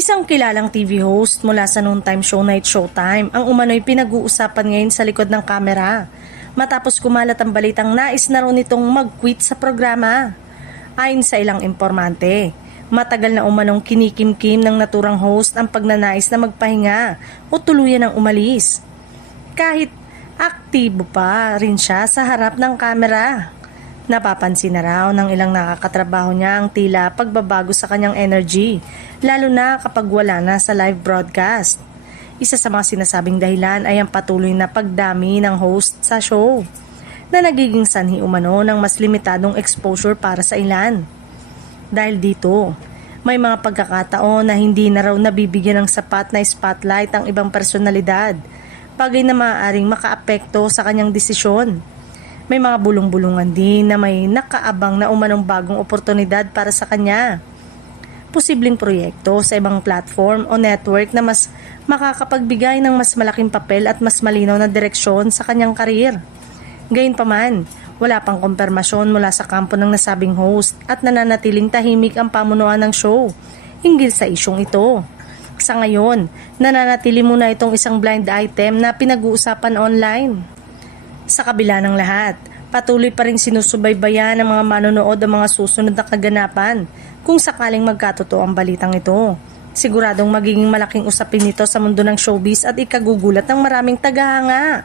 Isang kilalang TV host mula sa noontime show Night Showtime ang umano'y pinag-uusapan ngayon sa likod ng kamera matapos kumalat ang balitang nais na raw nitong mag-quit sa programa. Ayon sa ilang impormante, matagal na umanong kinikimkim ng naturang host ang pagnanais na magpahinga o tuluyan ng umalis. Kahit aktibo pa rin siya sa harap ng kamera. Napapansin na raw ng ilang nakakatrabaho niya ang tila pagbabago sa kanyang energy, lalo na kapag wala na sa live broadcast. Isa sa mga sinasabing dahilan ay ang patuloy na pagdami ng host sa show, na nagiging sanhi umano ng mas limitadong exposure para sa ilan. Dahil dito, may mga pagkakataon na hindi na raw nabibigyan ng sapat na spotlight ang ibang personalidad, bagay na maaaring makaapekto sa kanyang desisyon. May mga bulong-bulungan din na may nakaabang na umanong bagong oportunidad para sa kanya. Posibleng proyekto sa ibang platform o network na mas makakapagbigay ng mas malaking papel at mas malinaw na direksyon sa kanyang karir. Gayunpaman, wala pang kumpirmasyon mula sa kampo ng nasabing host at nananatiling tahimik ang pamunuan ng show hinggil sa isyong ito. Sa ngayon, nananatili muna itong isang blind item na pinag-uusapan online. Sa kabila ng lahat, patuloy pa rin sinusubaybayan ng mga manonood ang mga susunod na kaganapan kung sakaling magkatotoo ang balitang ito. Siguradong magiging malaking usapin nito sa mundo ng showbiz at ikagugulat ng maraming tagahanga.